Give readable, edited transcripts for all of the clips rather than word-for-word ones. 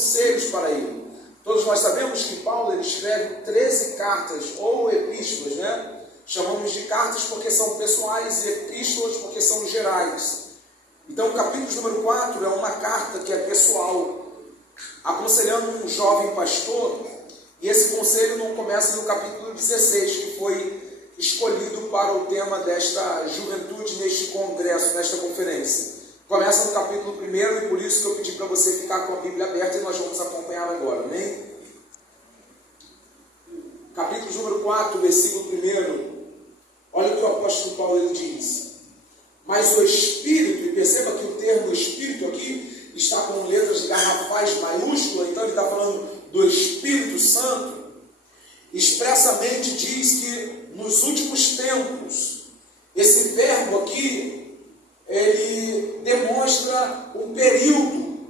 conselhos para ele. Todos nós sabemos que Paulo ele escreve 13 cartas ou epístolas, né? Chamamos de cartas porque são pessoais e epístolas porque são gerais. Então o capítulo número 4 é uma carta que é pessoal, aconselhando um jovem pastor, e esse conselho não começa no capítulo 16, que foi escolhido para o tema desta juventude, neste congresso, nesta conferência. Começa no capítulo 1 e por isso que eu pedi para você ficar com a Bíblia aberta e nós vamos acompanhar agora, amém? Capítulo número 4, versículo 1, olha o que o apóstolo Paulo ele diz. Mas o Espírito, e perceba que o termo Espírito aqui está com letras garrafais maiúsculas, então ele está falando do Espírito Santo, expressamente diz que nos últimos tempos, esse verbo aqui, ele demonstra um período,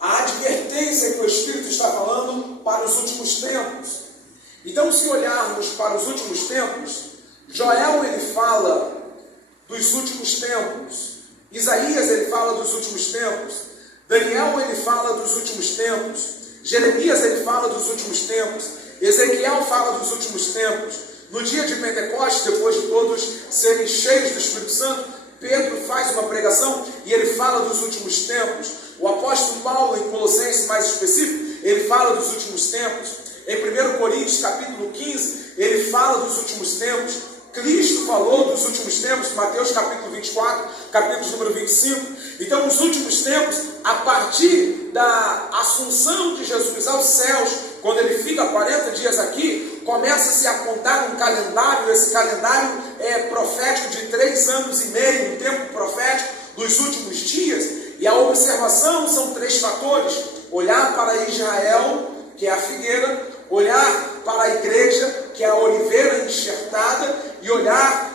a advertência que o Espírito está falando para os últimos tempos. Então, se olharmos para os últimos tempos, Joel ele fala dos últimos tempos, Isaías ele fala dos últimos tempos, Daniel ele fala dos últimos tempos, Jeremias ele fala dos últimos tempos, Ezequiel fala dos últimos tempos. No dia de Pentecostes, depois de todos serem cheios do Espírito Santo, Pedro faz uma pregação e ele fala dos últimos tempos. O apóstolo Paulo, em Colossenses mais específico, ele fala dos últimos tempos. Em 1 Coríntios capítulo 15, ele fala dos últimos tempos. Cristo falou dos últimos tempos, Mateus capítulo 24, capítulo número 25. Então, os últimos tempos, a partir da assunção de Jesus aos céus, quando ele fica 40 dias aqui, começa-se a contar um calendário. Esse calendário é profético de 3 anos e meio, um tempo profético dos últimos dias. E a observação são 3 fatores: olhar para Israel, que é a figueira, olhar para a igreja, que é a oliveira enxertada, e olhar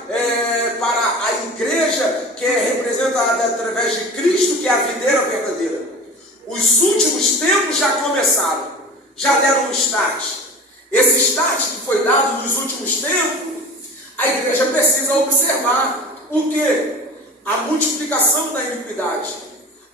para a igreja, que é representada através de Cristo, que é a videira verdadeira. Os últimos tempos já começaram, já deram um start. Esse start que foi dado nos últimos tempos, a igreja precisa observar o quê? A multiplicação da iniquidade.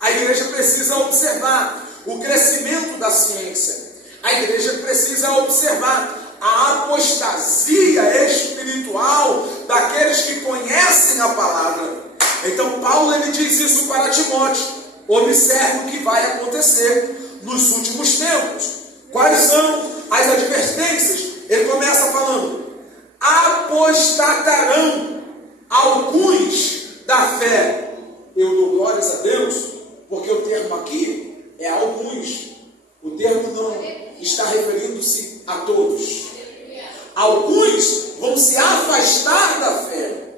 A igreja precisa observar o crescimento da ciência. A igreja precisa observar a apostasia espiritual daqueles que conhecem a palavra. Então Paulo ele diz isso para Timóteo: observe o que vai acontecer nos últimos tempos. Quais são as advertências? Ele começa falando: apostatarão alguns da fé. Eu dou glórias a Deus, porque o termo aqui é alguns. O termo não está referindo-se a todos. Alguns vão se afastar da fé.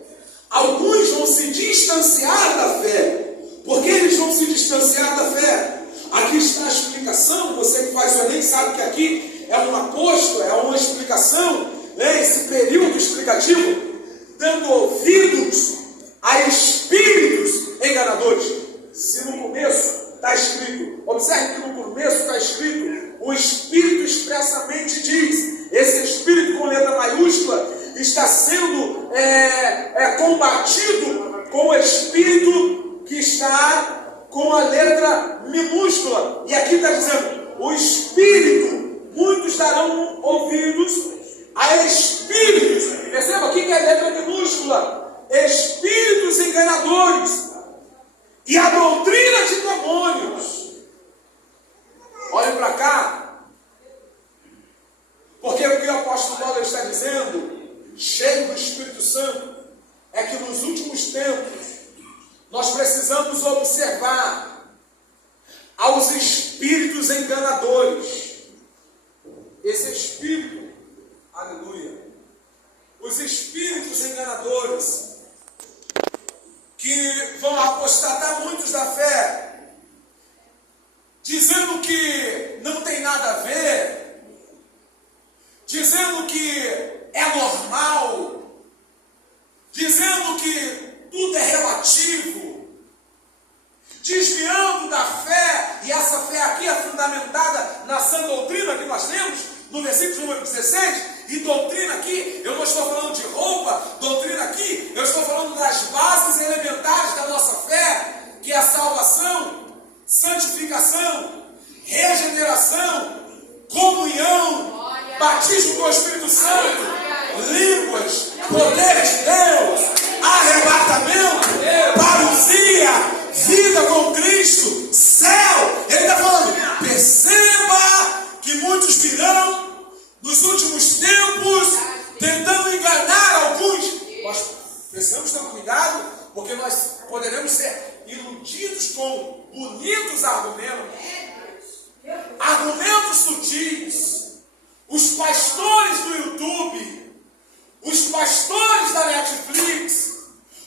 Alguns vão se distanciar da fé. Por que eles vão se distanciar da fé? Aqui está a explicação. Você que faz o Enem sabe que aqui é um aposto, é uma explicação, né? Esse período explicativo, dando ouvidos a espíritos enganadores. Se no começo está escrito, observe que no começo está escrito, o Espírito expressamente diz, esse Espírito com letra maiúscula está sendo combatido com o Espírito que está com a letra minúscula. E aqui está dizendo, o Espírito, muitos darão ouvidos a espíritos. Perceba aqui que é a letra minúscula, espíritos enganadores. E a doutrina de demônios. Olhem para cá. Porque o que o apóstolo Paulo está dizendo, cheio do Espírito Santo, é que nos últimos tempos nós precisamos observar aos espíritos enganadores. Esse espírito, aleluia, os espíritos enganadores que vão apostatar muitos da fé, dizendo que não tem nada a ver, dizendo que é normal, dizendo que tudo é relativo, desviando da fé, e essa fé aqui é fundamentada na sã doutrina que nós temos, no versículo número 16, e doutrina aqui, eu não estou falando de roupa, doutrina aqui, eu estou falando das bases elementares da nossa fé, que é a salvação, santificação, regeneração, batismo com o Espírito Santo, línguas, poder de Deus, arrebatamento, parousia, vida com Cristo, céu. Ele está falando, perceba que muitos virão nos últimos tempos tentando enganar alguns. Nós precisamos ter cuidado, porque nós poderemos ser iludidos com bonitos argumentos sutis. Os pastores do YouTube, os pastores da Netflix,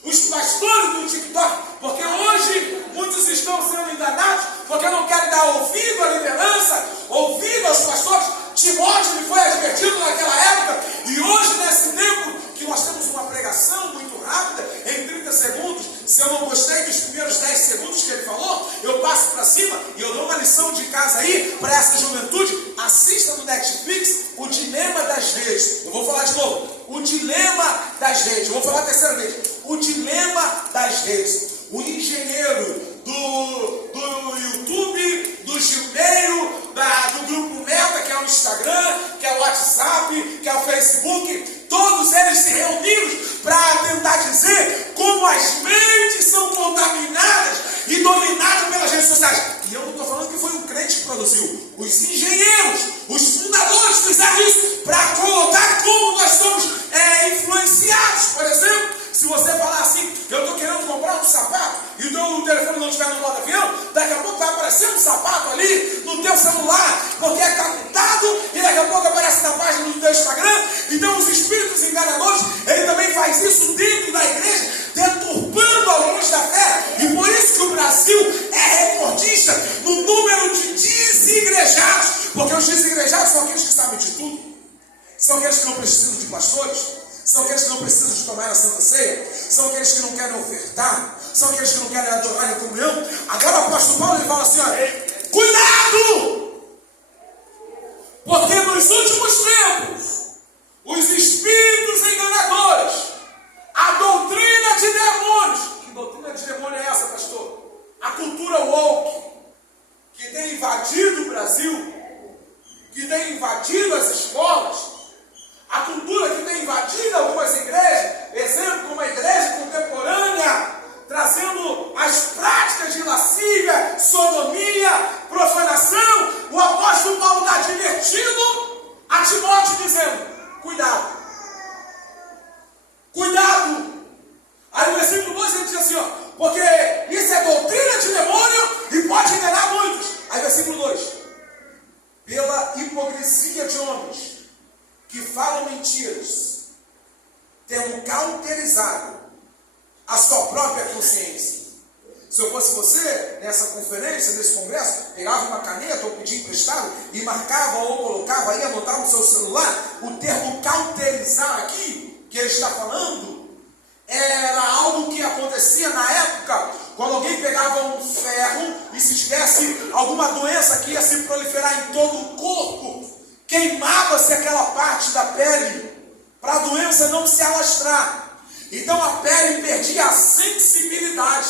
os pastores do TikTok, porque hoje muitos estão sendo enganados porque não querem dar ouvido à liderança, ouvido aos pastores. Timóteo lhe foi advertido naquela época, e hoje, nesse tempo que nós temos uma pregação muito rápida, em 30 segundos, se eu não gostei dos primeiros 10 segundos que ele falou, eu passo para cima e eu dou uma lição de casa aí para essa juventude. Assista no Netflix O Dilema das Redes. Eu vou falar de novo, O Dilema das Redes. Eu vou falar a terceira vez, O Dilema das Redes. O engenheiro do YouTube, do Gmail, do grupo Meta, que é o Instagram, que é o WhatsApp, que é o Facebook, todos eles se reuniram para tentar dizer como as mentes são contaminadas e dominadas pelas redes sociais. E eu não estou falando que foi um crente que produziu. Os engenheiros, os fundadores fizeram isso para colocar como nós somos influenciados. Por exemplo, se você falar assim, eu estou querendo comprar um sapato, e o telefone não estiver no modo avião, daqui a pouco vai aparecer um sapato ali no teu celular, porque é captado, e daqui a pouco aparece na página do teu Instagram. Então os espíritos enganadores, ele também faz isso dentro da igreja, deturpando alguns da fé. E por isso que o Brasil é recordista no número de desigrejados, porque os desigrejados são aqueles que sabem de tudo, são aqueles que não precisam de pastores, são aqueles que não precisam de tomar a Santa Ceia, são aqueles que não querem ofertar, são aqueles que não querem adorar em comunhão. Agora o apóstolo Paulo ele fala assim, olha, cuidado! Porque nos últimos tempos, os espíritos enganadores, a doutrina de demônios. Que doutrina de demônio é essa, pastor? A cultura woke, que tem invadido o Brasil, que tem invadido as escolas, a cultura que tem invadido algumas igrejas, exemplo como a igreja contemporânea, trazendo as práticas de lascívia, sodomia, profanação. O apóstolo Paulo está advertindo a Timóteo, dizendo, cuidado, cuidado. Aí no versículo 2 ele diz assim, ó, porque isso é doutrina de demônio e pode enganar muitos. Aí versículo 2, pela hipocrisia de homens que falam mentiras, tendo cauterizado a sua própria consciência. Se eu fosse você, nessa conferência, nesse congresso, pegava uma caneta ou pedia emprestado e marcava ou colocava aí, anotava no seu celular, o termo cauterizar aqui, que ele está falando, era algo que acontecia na época, quando alguém pegava um ferro e se tivesse alguma doença que ia se proliferar em todo o corpo, queimava-se aquela parte da pele, para a doença não se alastrar. Então a pele perdia a sensibilidade,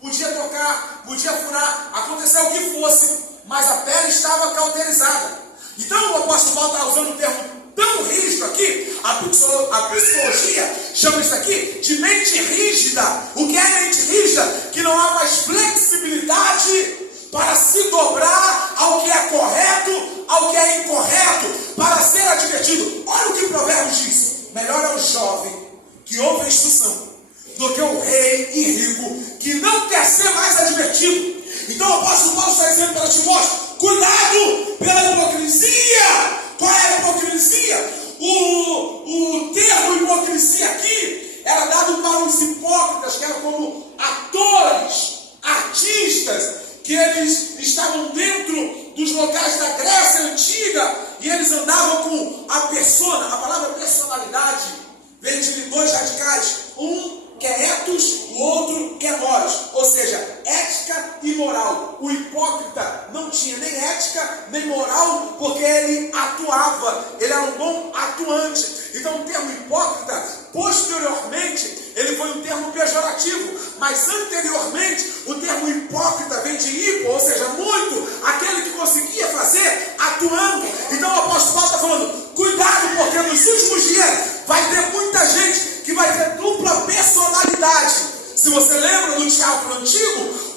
podia tocar, podia furar, acontecer o que fosse, mas a pele estava cauterizada. Então o apóstolo Paulo está usando um termo tão rígido aqui, a psicologia chama isso aqui de mente rígida. O que é mente rígida? Que não há mais flexibilidade para se dobrar ao que é correto, ao que é incorreto, para ser advertido. Olha o que o Provérbios diz: melhor é o jovem que ouve a instrução do que o rei e rico que não quer ser mais advertido. Então o apóstolo Paulo está dizendo para Timóteo: cuidado pela hipocrisia. Qual é a hipocrisia? O termo hipocrisia aqui era dado para os hipócritas, que eram como atores, artistas, que eles estavam dentro dos locais da Grécia Antiga e eles andavam com a persona. A palavra personalidade vem de dois radicais, um que é ethos, o outro que é moros, ou seja, ética e moral. O hipócrita não tinha nem ética nem moral, porque ele atuava, ele era um bom atuante. Então o termo hipócrita, posteriormente, ele foi um termo pejorativo, mas anteriormente o termo hipócrita vem de hipo, ou seja, muito, aquele que conseguia fazer atuando. Então o apóstolo Paulo está falando: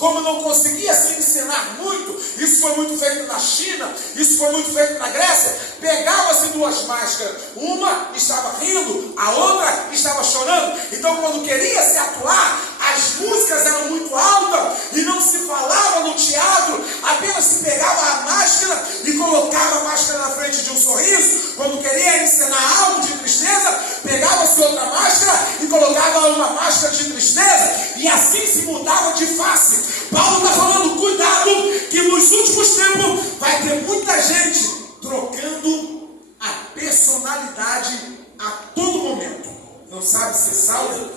como não conseguia se ensinar muito, isso foi muito feito na China, isso foi muito feito na Grécia, pegava-se duas máscaras, uma estava rindo, a outra estava chorando. Então quando queria se atuar, as músicas eram muito altas e não se falava no teatro, apenas se pegava a máscara e colocava a máscara na frente de um sorriso. Quando queria encenar algo de tristeza, pegava-se outra máscara e colocava uma máscara de tristeza, e assim se mudava de face. Paulo está falando, cuidado, que nos últimos tempos vai ter muita gente trocando a personalidade a todo momento. Não sabe se é salvo,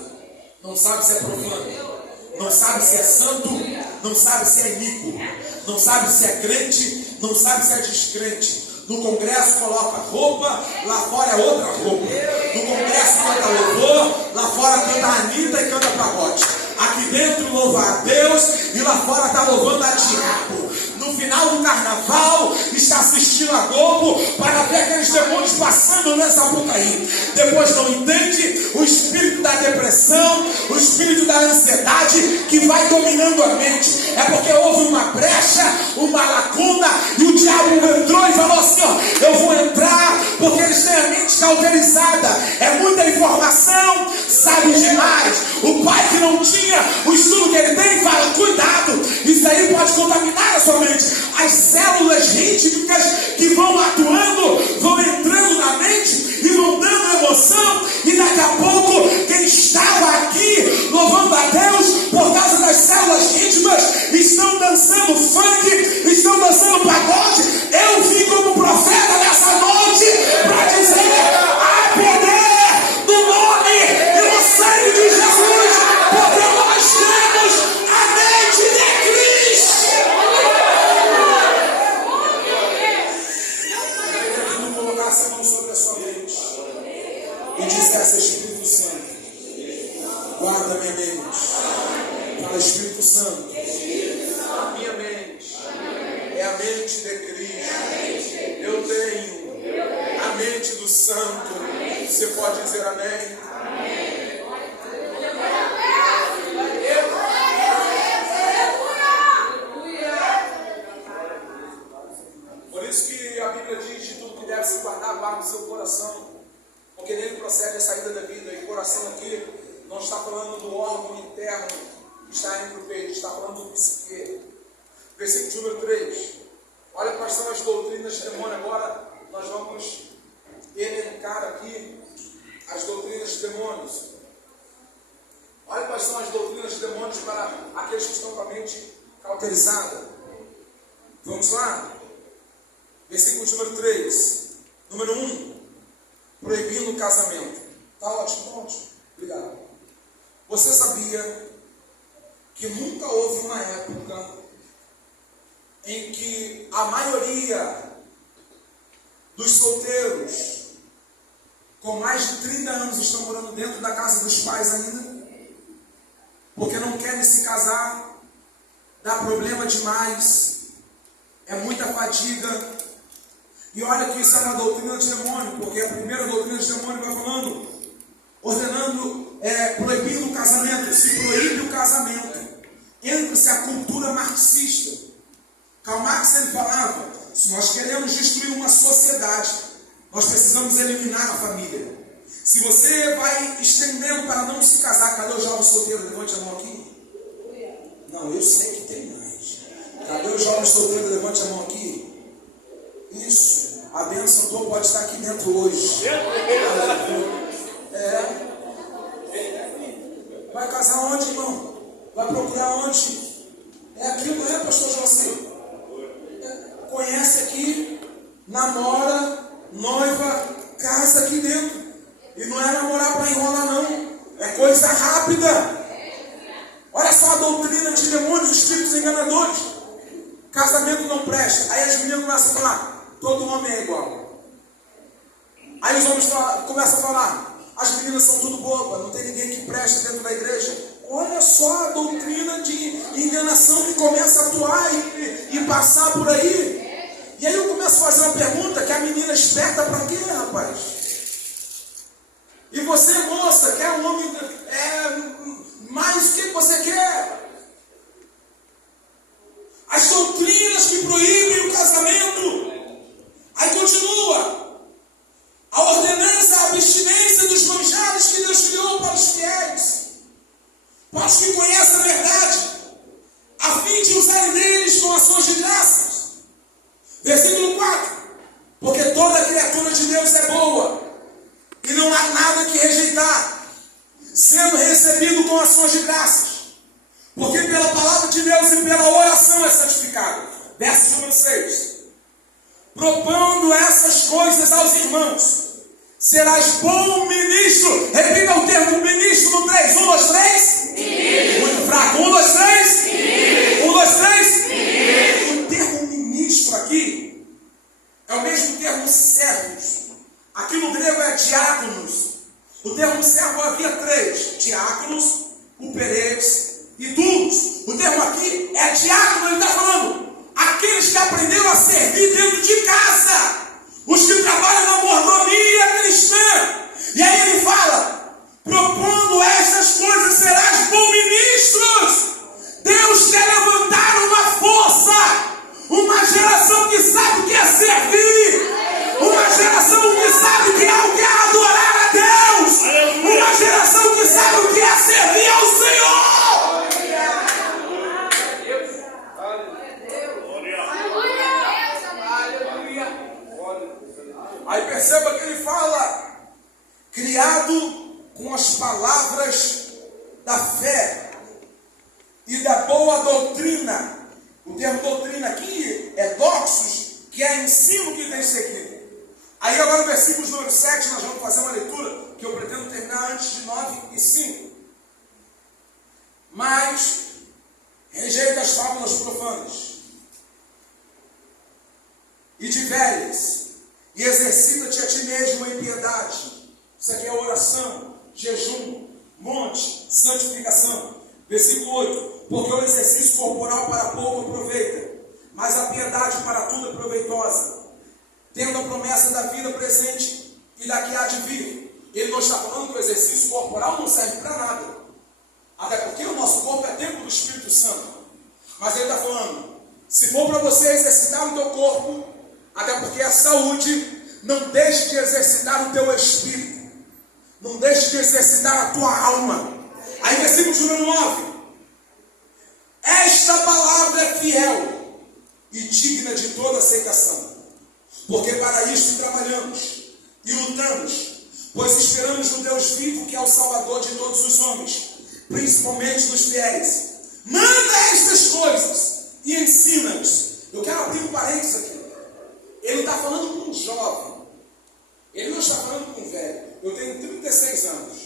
não sabe se é profano, não sabe se é santo, não sabe se é iníquo, não sabe se é crente, não sabe se é descrente. No congresso coloca roupa, lá fora é outra roupa. No congresso canta louvor, lá fora canta a Anitta e canta pagode. Aqui dentro louva a Deus e lá fora está louvando a diabo. No final do carnaval está assistindo a Globo para ver aqueles demônios passando nessa Sapucaí. Depois não entende o espírito da depressão, o espírito da ansiedade que vai dominando a mente. É porque houve uma brecha, uma lacuna, e o diabo entrou e falou assim, ó, eu vou entrar porque eles têm a mente cauterizada. É muita informação, sabe demais. O pai que não tinha o estudo que ele tem fala, cuidado, isso aí pode contaminar a sua mente. As células rítmicas que vão atuando, vão entrando na mente e vão dando emoção, e daqui a pouco quem estava aqui louvando a Deus por causa das células rítmicas estão dançando funk, estão dançando pagode. Eu vim como profeta nessa noite para dizer, há poder no nome e no sangue de Jesus, porque nós temos a mente de Cristo. Eu queria colocasse a mão sobre a sua mente e dissesse, Espírito Santo, guarda minha mente. Fala, Espírito Santo, a minha mente é a mente de Cristo. Eu tenho a mente do Santo. Você pode dizer amém? Por isso que a Bíblia diz de tudo que deve se guardar no seu coração, porque nele procede a saída da vida. E coração aqui não está falando do órgão interno que está entre o peito, está falando do psique. Versículo número 3. Olha quais são as doutrinas de demônio. Agora nós vamos elencar aqui as doutrinas de demônios. Olha quais são as doutrinas de demônios para aqueles que estão com a mente cauterizada. Vamos lá? Versículo número 3. Número 1. Proibindo o casamento. Está ótimo, ótimo. Obrigado. Você sabia que nunca houve uma época em que a maioria dos solteiros com mais de 30 anos estão morando dentro da casa dos pais ainda, porque não querem se casar, dá problema demais, é muita fadiga. E olha que isso é uma doutrina de demônio, porque a primeira doutrina de demônio vai falando, ordenando, proibindo o casamento. Se proíbe o casamento, entra-se a cultura marxista. Karl Marx ele falava, se nós queremos destruir uma sociedade, nós precisamos eliminar a família. Se você vai estendendo para não se casar, cadê o jovem solteiro? Levante a mão aqui. Não, eu sei que tem mais. Cadê o jovem solteiro? Levante a mão aqui. Isso, a bênção tua pode estar aqui dentro hoje. Vai casar onde, irmão? Vai procurar onde? É aqui, não é, pastor José? Conhece aqui, namora, noiva, casa aqui dentro. E não é namorar para enrolar, não. É coisa rápida. Olha só a doutrina de demônios, espíritos enganadores. Casamento não presta. Aí as meninas começam a falar, todo homem é igual. Aí os homens começam a falar, as meninas são tudo boba, não tem ninguém que preste dentro da igreja. Olha só a doutrina de enganação que começa a atuar e passar por aí. E aí eu começo a fazer uma pergunta, que a menina esperta para quê, rapaz? E você, moça, quer um homem mais o que você quer? ações de graças. Versículo 4. Porque toda criatura de Deus é boa, e não há nada que rejeitar, sendo recebido com ações de graças. Porque pela palavra de Deus e pela oração é santificado. Verso número 6. Propondo essas coisas aos irmãos, serás bom ministro. Repita o termo ministro no 3. 1, 2, 3. Ministro. Muito fraco. 1, 2, 3. Ministro. 1, 2, 3. Ministro. O termo ministro aqui é o mesmo termo servos. Aqui no grego é diáconos. O termo servo havia 3. Diáconos, cuperetes e dulos. O termo aqui é diácono. Ele está falando aqueles que aprenderam a servir dentro de casa, os que trabalham na mordomia cristã. E aí ele fala: propondo essas coisas serás bom ministros. Deus quer levantar uma força, uma geração que sabe o que é servir, uma geração que sabe o que é adorar a Deus, uma geração que sabe o que é servir ao Senhor. Aí perceba que ele fala: criado com as palavras da fé e da boa doutrina. O termo doutrina aqui é doxos, que é ensino que tem seguido. Aí agora no versículo número 7 nós vamos fazer uma leitura que eu pretendo terminar antes de 9 e 5. Mas rejeita as fábulas profanas e de velhas, e exercita-te a ti mesmo em piedade. Isso aqui é oração, jejum, monte, santificação. Versículo 8. Porque o exercício corporal para pouco aproveita, mas a piedade para tudo é proveitosa, tendo a promessa da vida presente e da que há de vir. Ele não está falando que o exercício corporal não serve para nada, até porque o nosso corpo é templo do Espírito Santo. Mas ele está falando: se for para você exercitar o teu corpo, até porque é saúde, não deixe de exercitar o teu espírito, não deixe de exercitar a tua alma. Aí versículo número 9. Esta palavra é fiel e digna de toda aceitação, porque para isto trabalhamos e lutamos, pois esperamos no Deus vivo, que é o Salvador de todos os homens, principalmente dos fiéis. Manda estas coisas e ensina-nos. Eu quero abrir um parênteses aqui. Ele está falando com um jovem, ele não está falando com um velho. Eu tenho 36 anos,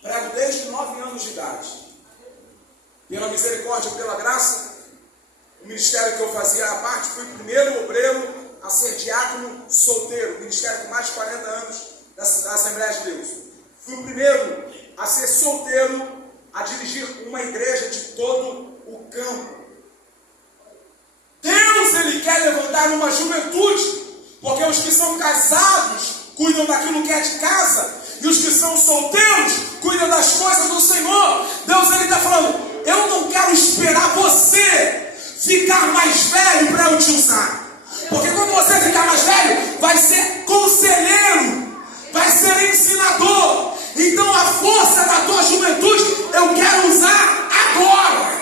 prego desde 9 anos de idade. Pela misericórdia e pela graça, o ministério que eu fazia à parte, fui o primeiro obreiro a ser diácono solteiro, ministério com mais de 40 anos da Assembleia de Deus. Fui o primeiro a ser solteiro, a dirigir uma igreja de todo o campo. Deus, Ele quer levantar uma juventude, porque os que são casados cuidam daquilo que é de casa, e os que são solteiros cuidam das coisas do Senhor. Deus, Ele está falando: eu não quero esperar você ficar mais velho para eu te usar, porque quando você ficar mais velho, vai ser conselheiro, vai ser ensinador. Então a força da tua juventude eu quero usar agora.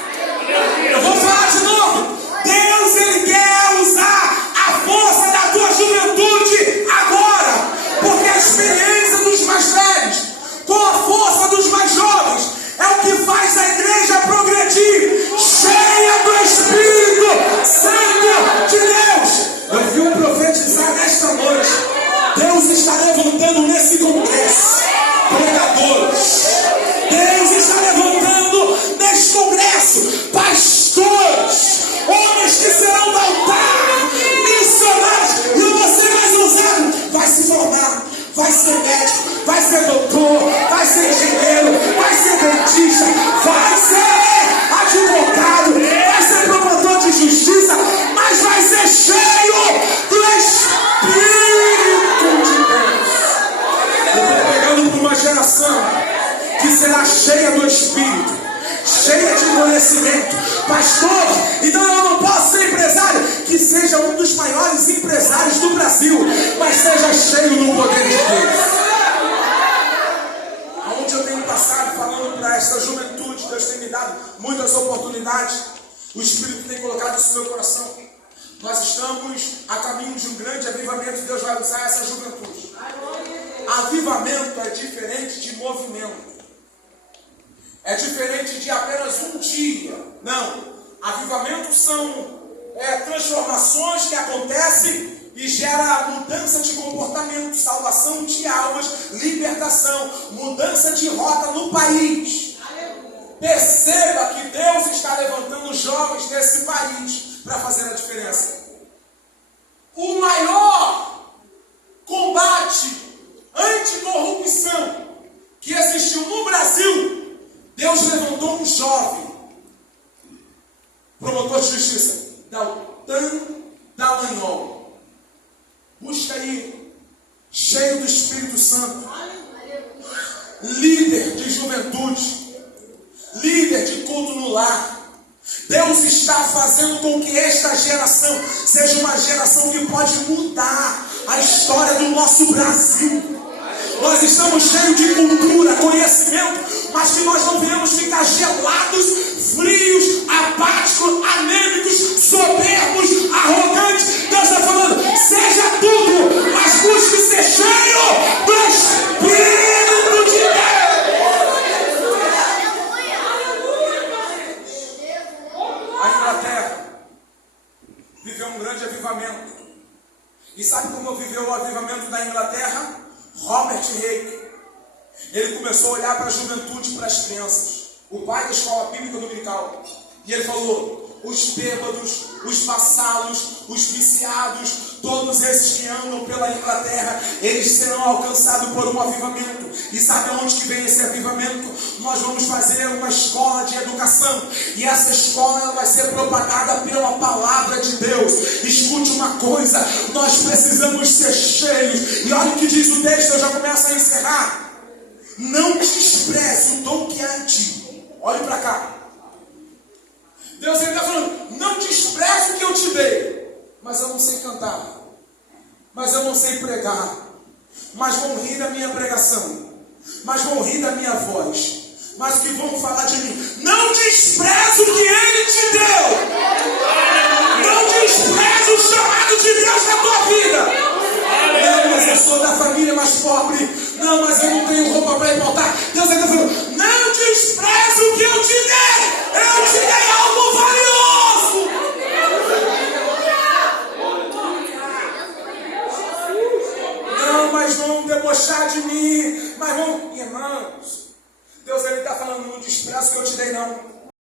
Eu vou falar de novo. Deus, Ele quer usar a força da tua juventude agora, porque a experiência dos mais velhos com a força dos mais jovens é o que faz a igreja progredir, cheia do Espírito Santo de Deus. Eu vi profetizar nesta noite: Deus está levantando nesse congresso pregadores. Deus está levantando neste congresso pastores, homens que serão do altar, missionários, e você vai ser usado, vai se formar, vai ser médico, vai ser doutor, vai ser engenheiro, vai ser dentista, vai ser advogado, vai ser promotor de justiça, mas vai ser cheio do Espírito de Deus. Eu estou pegando por uma geração que será cheia do Espírito, cheia de conhecimento. Pastor, então eu não posso ser empresário. Que seja um dos maiores empresários do Brasil, mas seja cheio do poder de Deus. Aonde eu tenho passado falando para esta juventude, Deus tem me dado muitas oportunidades. O Espírito tem colocado isso no meu coração. Nós estamos a caminho de um grande avivamento. Deus vai usar essa juventude. Avivamento é diferente de movimento. É diferente de apenas um dia. Não. Avivamento são transformações que acontecem e gera mudança de comportamento, salvação de almas, libertação, mudança de rota no país. Perceba que Deus está levantando jovens nesse país para fazer a diferença. O maior combate anticorrupção que existiu no Brasil, Deus levantou um jovem, promotor de justiça, Daltan Dallagnol. Busca aí, cheio do Espírito Santo, líder de juventude, líder de culto no lar. Deus está fazendo com que esta geração seja uma geração que pode mudar a história do nosso Brasil. Nós estamos cheios de cultura, conhecimento, mas que nós não devemos ficar gelados, frios, apáticos, anêmicos, soberbos, arrogantes. Deus está falando, seja tudo, mas busque ser cheio do Espírito de Deus. A Inglaterra viveu um grande avivamento. E sabe como viveu o avivamento da Inglaterra? Robert Reich. Ele começou a olhar para a juventude, para as crianças, o pai da escola bíblica dominical, e ele falou: os bêbados, os vassalos, os viciados, todos esses que andam pela Inglaterra, eles serão alcançados por um avivamento. E sabe aonde que vem esse avivamento? Nós vamos fazer uma escola de educação, e essa escola vai ser propagada pela palavra de Deus. Escute uma coisa, nós precisamos ser cheios. E olha o que diz o texto, eu já começo a encerrar. Não despreze o dom que há em ti. Olhe para cá. Deus está falando, não despreze o que eu te dei. Mas eu não sei cantar, mas eu não sei pregar, mas vão rir da minha pregação, mas vão rir da minha voz, mas que vão falar de mim. Não despreze o que Ele te deu. Não despreze o chamado de Deus na tua vida. Não, mas eu sou da família mais pobre. Não, mas eu não tenho roupa para ir para o altar. Deus está falando, não despreze o que eu te dei. Eu te dei algo valioso. Não, mas vão debochar de mim. Mas vão, irmãos, Deus está falando, não despreze o que eu te dei, não.